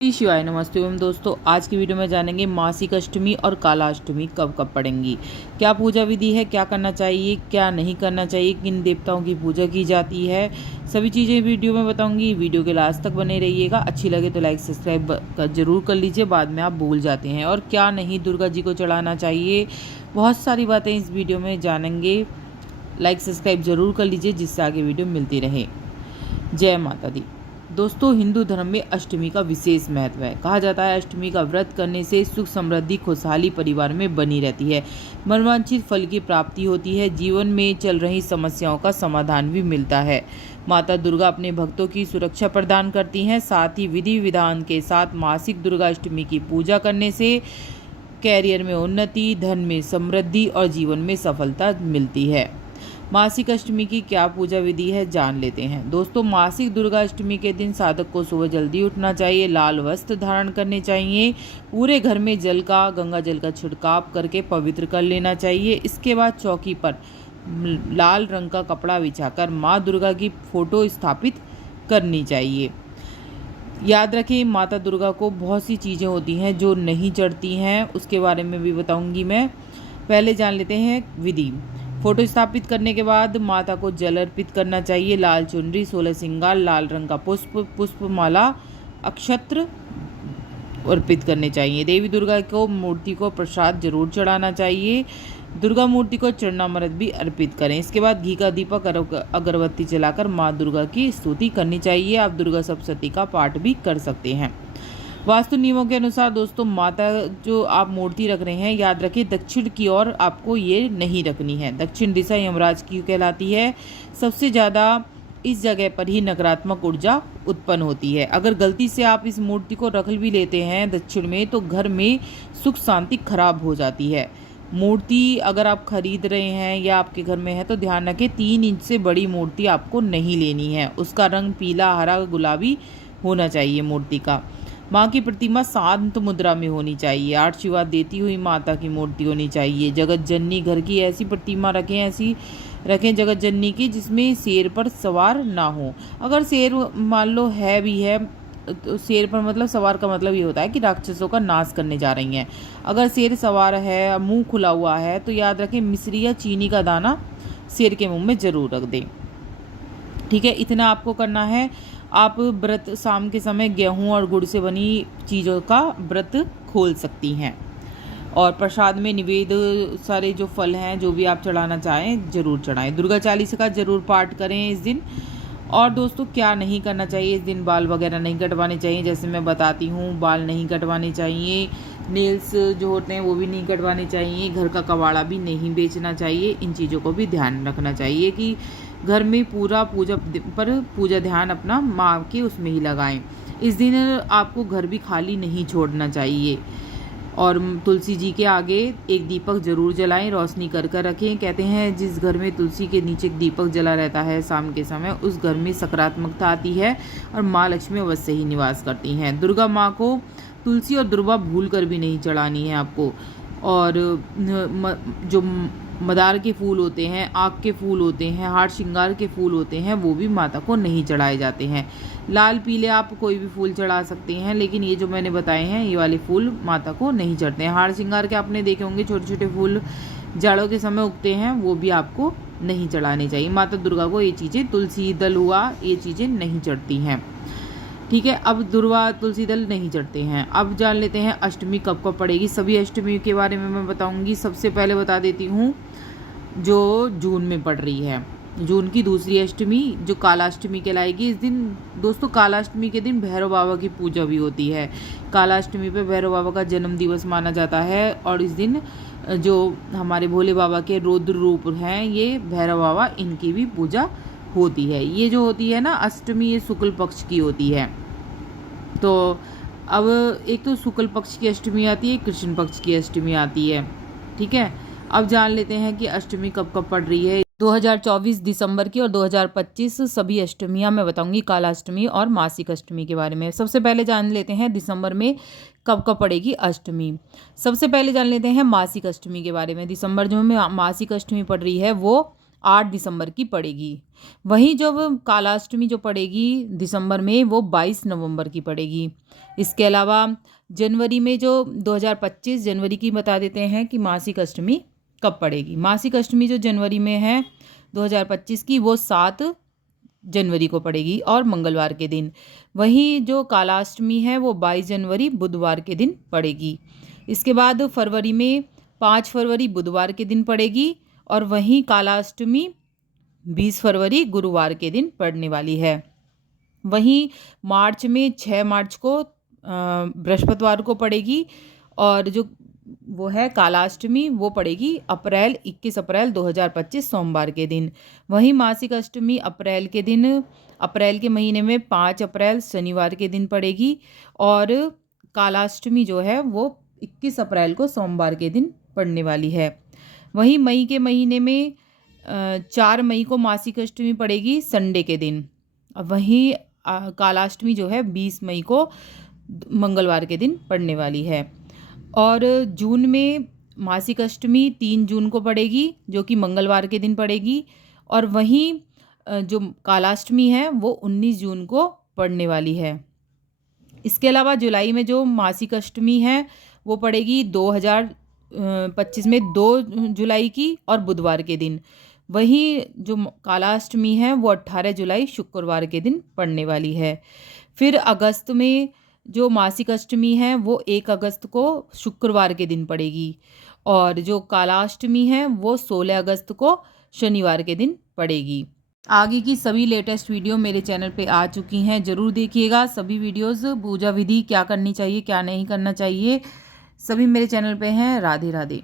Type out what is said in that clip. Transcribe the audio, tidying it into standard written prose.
शिवाय नमस्ते एवं दोस्तों, आज की वीडियो में जानेंगे मासिक अष्टमी और काला अष्टमी कब कब पड़ेंगी, क्या पूजा विधि है, क्या करना चाहिए, क्या नहीं करना चाहिए, किन देवताओं की पूजा की जाती है, सभी चीज़ें वीडियो में बताऊंगी। वीडियो के लास्ट तक बने रहिएगा। अच्छी लगे तो लाइक सब्सक्राइब जरूर कर लीजिए, बाद में आप भूल जाते हैं। और क्या नहीं दुर्गा जी को चढ़ाना चाहिए, बहुत सारी बातें इस वीडियो में जानेंगे। लाइक सब्सक्राइब जरूर कर लीजिए जिससे आगे वीडियो मिलती रहे। जय माता दी। दोस्तों, हिंदू धर्म में अष्टमी का विशेष महत्व है। कहा जाता है अष्टमी का व्रत करने से सुख समृद्धि खुशहाली परिवार में बनी रहती है, मनवांछित फल की प्राप्ति होती है, जीवन में चल रही समस्याओं का समाधान भी मिलता है। माता दुर्गा अपने भक्तों की सुरक्षा प्रदान करती हैं। साथ ही विधि विधान के साथ मासिक दुर्गा अष्टमी की पूजा करने से कैरियर में उन्नति, धन में समृद्धि और जीवन में सफलता मिलती है। मासिक अष्टमी की क्या पूजा विधि है, जान लेते हैं। दोस्तों, मासिक दुर्गा अष्टमी के दिन साधक को सुबह जल्दी उठना चाहिए, लाल वस्त्र धारण करने चाहिए, पूरे घर में गंगा जल का छिड़काव करके पवित्र कर लेना चाहिए। इसके बाद चौकी पर लाल रंग का कपड़ा बिछाकर माँ दुर्गा की फोटो स्थापित करनी चाहिए। याद रखें, माता दुर्गा को बहुत सी चीज़ें होती हैं जो नहीं चढ़ती हैं, उसके बारे में भी बताऊंगी मैं। पहले जान लेते हैं विधि। फोटो स्थापित करने के बाद माता को जल अर्पित करना चाहिए। लाल चुनरी, 16 श्रृंगार, लाल रंग का पुष्पमाला, अक्षत्र अर्पित करने चाहिए। देवी दुर्गा को मूर्ति को प्रसाद जरूर चढ़ाना चाहिए। दुर्गा मूर्ति को चरणामृत भी अर्पित करें। इसके बाद घी का दीपक अगरबत्ती जलाकर माँ दुर्गा की स्तुति करनी चाहिए। आप दुर्गा सप्तशती का पाठ भी कर सकते हैं। वास्तु नियमों के अनुसार दोस्तों, माता जो आप मूर्ति रख रहे हैं, याद रखिए दक्षिण की ओर आपको ये नहीं रखनी है। दक्षिण दिशा यमराज की कहलाती है। सबसे ज़्यादा इस जगह पर ही नकारात्मक ऊर्जा उत्पन्न होती है। अगर गलती से आप इस मूर्ति को रख भी लेते हैं दक्षिण में, तो घर में सुख शांति खराब हो जाती है। मूर्ति अगर आप खरीद रहे हैं या आपके घर में है तो ध्यान रखें 3 इंच से बड़ी मूर्ति आपको नहीं लेनी है। उसका रंग पीला, हरा, गुलाबी होना चाहिए मूर्ति का। माँ की प्रतिमा शांत मुद्रा में होनी चाहिए। आशीर्वाद देती हुई माता की मूर्ति होनी चाहिए। जगत जननी घर की ऐसी प्रतिमा ऐसी रखें जगत जननी की जिसमें शेर पर सवार ना हो। अगर शेर मान लो है भी है तो शेर पर मतलब सवार का मतलब ये होता है कि राक्षसों का नाश करने जा रही हैं। अगर शेर सवार है, मुंह खुला हुआ है, तो याद रखें मिश्री या चीनी का दाना शेर के मुंह में जरूर रख दें। ठीक है, इतना आपको करना है। आप व्रत शाम के समय गेहूं और गुड़ से बनी चीज़ों का व्रत खोल सकती हैं। और प्रसाद में निवेद्य सारे जो फल हैं, जो भी आप चढ़ाना चाहें जरूर चढ़ाएं। दुर्गा चालीसा का जरूर पाठ करें इस दिन। और दोस्तों, क्या नहीं करना चाहिए इस दिन, बाल वगैरह नहीं कटवाने चाहिए। जैसे मैं बताती हूँ, बाल नहीं कटवाने चाहिए, नेल्स जो होते हैं वो भी नहीं कटवाने चाहिए, घर का कबाड़ा भी नहीं बेचना चाहिए। इन चीज़ों को भी ध्यान रखना चाहिए कि घर में पूरा पूजा ध्यान अपना माँ के उसमें ही लगाएं। इस दिन आपको घर भी खाली नहीं छोड़ना चाहिए। और तुलसी जी के आगे एक दीपक जरूर जलाएं, रोशनी कर कर रखें। कहते हैं जिस घर में तुलसी के नीचे एक दीपक जला रहता है शाम के समय, उस घर में सकारात्मकता आती है और माँ लक्ष्मी अवश्य ही निवास करती हैं। दुर्गा माँ को तुलसी और दुर्वा भूल कर भी नहीं चढ़ानी है आपको। और जो मदार के फूल होते हैं, आग के फूल होते हैं, हार श्रृंगार के फूल होते हैं, वो भी माता को नहीं चढ़ाए जाते हैं। लाल पीले आप कोई भी फूल चढ़ा सकते हैं, लेकिन ये जो मैंने बताए हैं ये वाले फूल माता को नहीं चढ़ते हैं। हार श्रृंगार के आपने देखे होंगे छोटे छोटे फूल जाड़ों के समय उगते हैं, वो भी आपको नहीं चढ़ाने चाहिए। माता दुर्गा को ये चीज़ें, तुलसी दल हुआ, ये चीज़ें नहीं चढ़ती हैं। ठीक है, अब दुर्वा तुलसी दल नहीं चढ़ते हैं। अब जान लेते हैं अष्टमी कब कब पड़ेगी। सभी अष्टमी के बारे में मैं बताऊंगी। सबसे पहले बता देती हूँ जो जून में पड़ रही है, जून की दूसरी अष्टमी जो कालाष्टमी कहलाएगी। इस दिन दोस्तों, कालाष्टमी के दिन भैरव बाबा की पूजा भी होती है। कालाष्टमी पे भैरव बाबा का जन्म दिवस माना जाता है। और इस दिन जो हमारे भोले बाबा के रौद्र रूप हैं, ये भैरव बाबा, इनकी भी पूजा होती है। ये जो होती है ना अष्टमी, ये शुक्ल पक्ष की होती है। तो अब एक तो शुक्ल पक्ष की अष्टमी आती है, कृष्ण पक्ष की अष्टमी आती है। ठीक है, अब जान लेते हैं कि अष्टमी कब कब पड़ रही है। 2024 दिसंबर की और 2025 सभी अष्टमियां मैं बताऊंगी, कालाष्टमी और मासिक अष्टमी के बारे में। सबसे पहले जान लेते हैं दिसंबर में कब कब पड़ेगी अष्टमी। सबसे पहले जान लेते हैं मासिक अष्टमी के बारे में। दिसंबर जो में मासिक अष्टमी पड़ रही है वो 8 दिसंबर की पड़ेगी। वहीं जब कालाष्टमी जो पड़ेगी दिसंबर में, वो 22 नवंबर की पड़ेगी। इसके अलावा जनवरी में जो 2025 जनवरी की बता देते हैं कि मासिक अष्टमी कब पड़ेगी। मासिक अष्टमी जो जनवरी में है 2025 की, वो 7 जनवरी को पड़ेगी और मंगलवार के दिन। वहीं जो कालाष्टमी है वो 22 जनवरी बुधवार के दिन पड़ेगी। इसके बाद फरवरी में 5 फरवरी बुधवार के दिन पड़ेगी और वहीं कालाष्टमी 20 फरवरी गुरुवार के दिन पड़ने वाली है। वहीं मार्च में 6 मार्च को बृहस्पतिवार को पड़ेगी और जो वो है कालाष्टमी वो पड़ेगी 21 अप्रैल 2025 सोमवार के दिन। वहीं मासिक अष्टमी अप्रैल के दिन, अप्रैल के महीने में 5 अप्रैल शनिवार के दिन पड़ेगी और कालाष्टमी जो है वो 21 अप्रैल को सोमवार के दिन पड़ने वाली है। वहीं मई के महीने में 4 मई को मासिक अष्टमी पड़ेगी संडे के दिन। वहीं कालाष्टमी जो है 20 मई को मंगलवार के दिन पड़ने वाली है। और जून में मासिक अष्टमी 3 जून को पड़ेगी जो कि मंगलवार के दिन पड़ेगी और वहीं जो कालाष्टमी है वो 19 जून को पड़ने वाली है। इसके अलावा जुलाई में जो मासिक अष्टमी है वो पड़ेगी 2025 में 2 जुलाई की और बुधवार के दिन। वहीं जो कालाष्टमी है वो 18 जुलाई शुक्रवार के दिन पड़ने वाली है। फिर अगस्त में जो मासिक अष्टमी है वो 1 अगस्त को शुक्रवार के दिन पड़ेगी और जो कालाष्टमी है वो 16 अगस्त को शनिवार के दिन पड़ेगी। आगे की सभी लेटेस्ट वीडियो मेरे चैनल पे आ चुकी हैं, ज़रूर देखिएगा। सभी वीडियोस पूजा विधि क्या करनी चाहिए क्या नहीं करना चाहिए सभी मेरे चैनल पे हैं। राधे राधे।